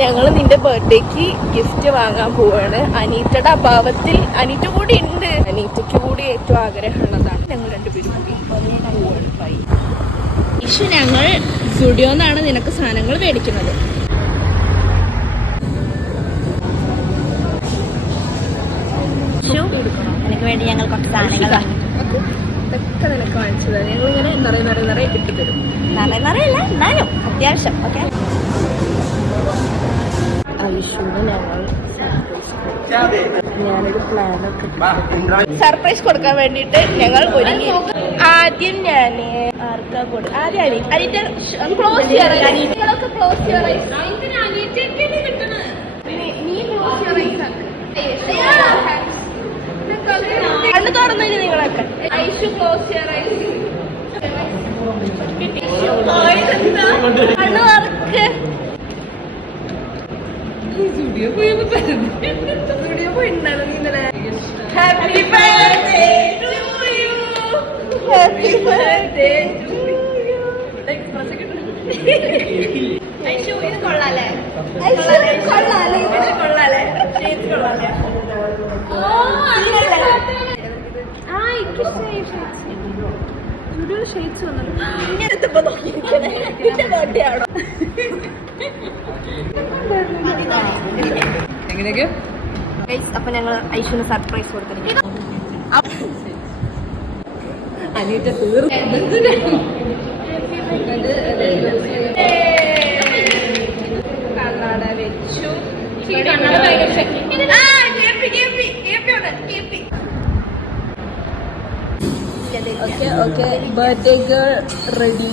ഞങ്ങൾ നിന്റെ ബർത്ത്ഡേക്ക് ഗിഫ്റ്റ് വാങ്ങാൻ പോവാണ്. അനീറ്റയുടെ അഭാവത്തിൽ അനീറ്റ കൂടി ഉണ്ട്. അനീറ്റയ്ക്ക് കൂടി ഏറ്റവും ആഗ്രഹമുള്ളതാണ്. ഞങ്ങൾ രണ്ടുപേരും കൂടി പോവാണ്. ഇഷു, ഞങ്ങൾ സ്റ്റുഡിയോന്നാണ് നിനക്ക് സാധനങ്ങൾ മേടിക്കുന്നത്. എനിക്ക് വേണ്ടി ഞങ്ങൾ കുറച്ച് സാധനങ്ങൾ ഇതൊക്കെ നിനക്ക് വാങ്ങിച്ചത്. ഞങ്ങളിങ്ങനെ നിറയെ കിട്ടിത്തരും. നിറയില്ല എന്നാലും അത്യാവശ്യം. ഓക്കെ, ഐഷുവിന് ഞാനൊരു പ്ലാനൊക്കെ സർപ്രൈസ് കൊടുക്കാൻ വേണ്ടിയിട്ട് ഞങ്ങൾ ഒരുങ്ങി. ആദ്യം ഞാൻ ആർക്കാ കൊടുക്കും? ആദ്യം അനീറ്റ ക്ലോസ് ചെയ്യാറൊക്കെ ക്ലോസ് ചെയ്യാറായി. കണ്ണു തുറന്നു നിങ്ങളൊക്കെ. ഐഷു ക്ലോസ് ചെയ്യാറായി. കണ്ണു തുറക്ക്. സ്റ്റുഡിയോ പോയിട്ടുണ്ടായിരുന്നു ഇന്നലെ. Happy birthday to you, happy birthday to you. Aishu, ഇത് കൊള്ളാലേ? കൊള്ളാലേ? കൊള്ളാലേ? കൊള്ളാലേ? ഷെയ്ഡ്സ് വന്നത് ഇങ്ങനത്തെ നോക്കിയാണോ? എങ്ങനെയൊക്കെ. അപ്പൊ ഞങ്ങൾ ഐഷുവിന് സർപ്രൈസ് കൊടുത്തിരിക്കും. അനീറ്റ കണ്ണാട വെച്ചു. Okay, birthday girl ready.